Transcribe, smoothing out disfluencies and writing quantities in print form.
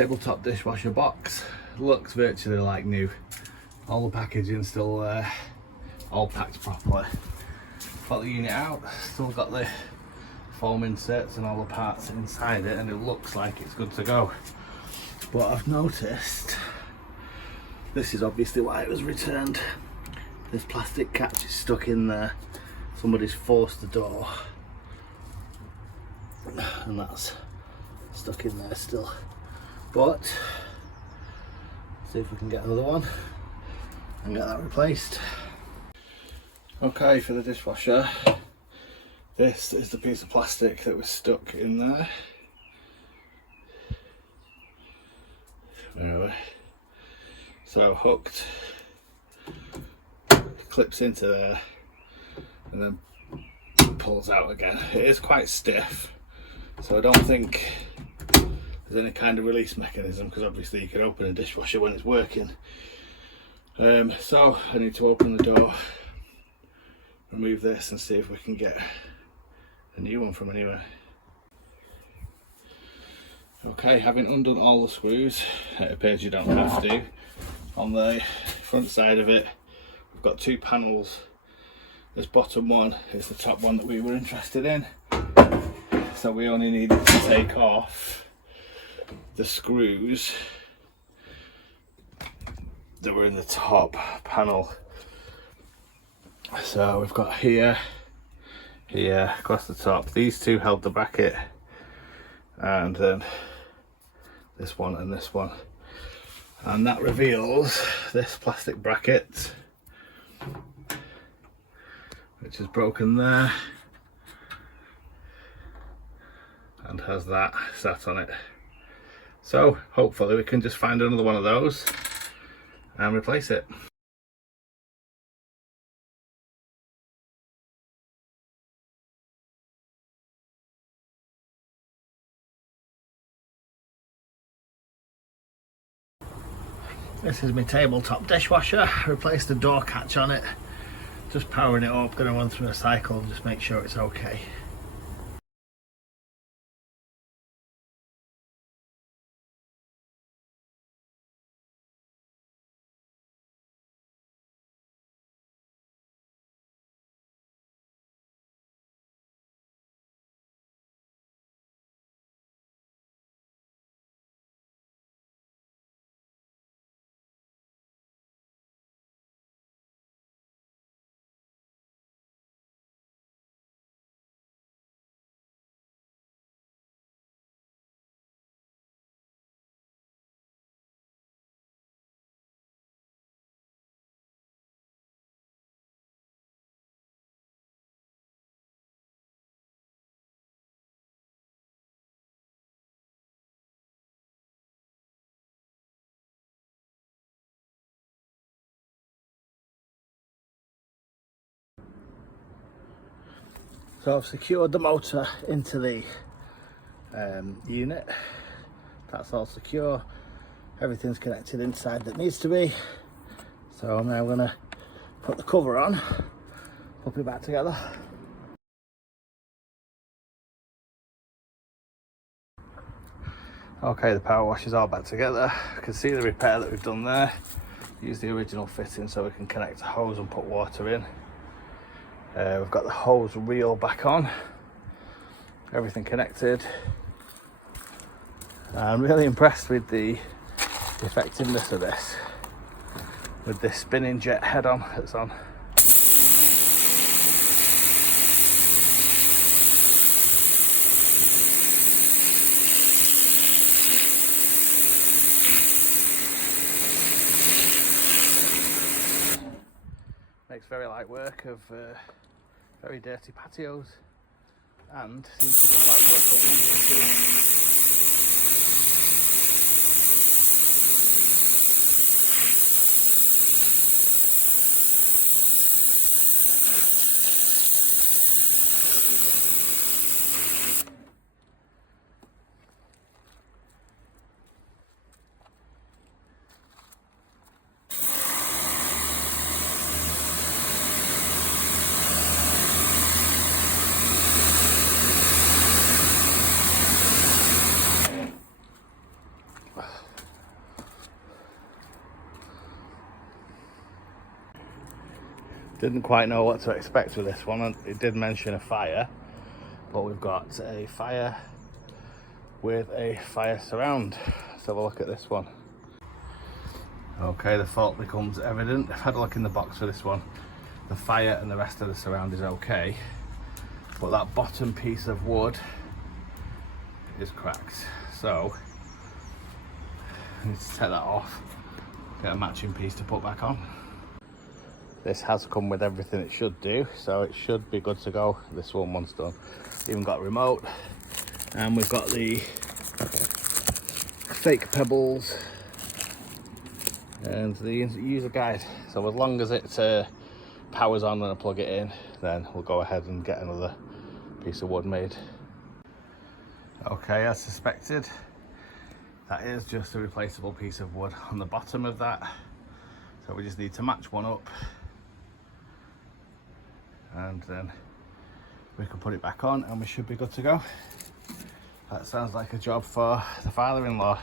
tabletop dishwasher box. Looks virtually like new. All the packaging still there, all packed properly. Got the unit out, still got the foam inserts and all the parts inside it, and it looks like it's good to go. But I've noticed, this is obviously why it was returned. This plastic catch is stuck in there. Somebody's forced the door, and that's stuck in there still. But see if we can get another one and get that replaced. Okay, for the dishwasher, this is the piece of plastic that was stuck in there. Where are we? So hooked, clips into there, and then pulls out again. It is quite stiff, so I don't think there's any kind of release mechanism, because obviously you can open a dishwasher when it's working. So I need to open the door, remove this, and see if we can get a new one from anywhere. Okay, having undone all the screws, it appears you don't have to. On the front side of it, we've got two panels. This bottom one is the top one that we were interested in, so we only needed to take off the screws that were in the top panel. So we've got here, across the top. These two held the bracket, and then this one and this one, and that reveals this plastic bracket, which is broken there and has that sat on it. So hopefully we can just find another one of those and replace it. This is my tabletop dishwasher. Replaced the door catch on it. Just powering it up, gonna run through a cycle and just make sure it's okay. So I've secured the motor into the unit. That's all secure. Everything's connected inside that needs to be. So I'm now gonna put the cover on, put it back together. Okay, the power wash is all back together. You can see the repair that we've done there. Use the original fitting so we can connect a hose and put water in. We've got the hose reel back on, everything connected. I'm really impressed with the effectiveness of this, with this spinning jet head on that's on. Makes very light work of very dirty patios, and seems to be quite good for weeding too. Didn't quite know what to expect with this one. It did mention a fire, but we've got a fire with a fire surround. Let's have a look at this one. Okay, the fault becomes evident. I've had a look in the box for this one. The fire and the rest of the surround is okay, but that bottom piece of wood is cracked. So I need to take that off, get a matching piece to put back on. This has come with everything it should do, so it should be good to go. This one once done. Even got a remote, and we've got the fake pebbles and the user guide. So as long as it powers on and I plug it in, then we'll go ahead and get another piece of wood made. Okay, as suspected, that is just a replaceable piece of wood on the bottom of that. So we just need to match one up, and then we can put it back on and we should be good to go. That sounds like a job for the father-in-law.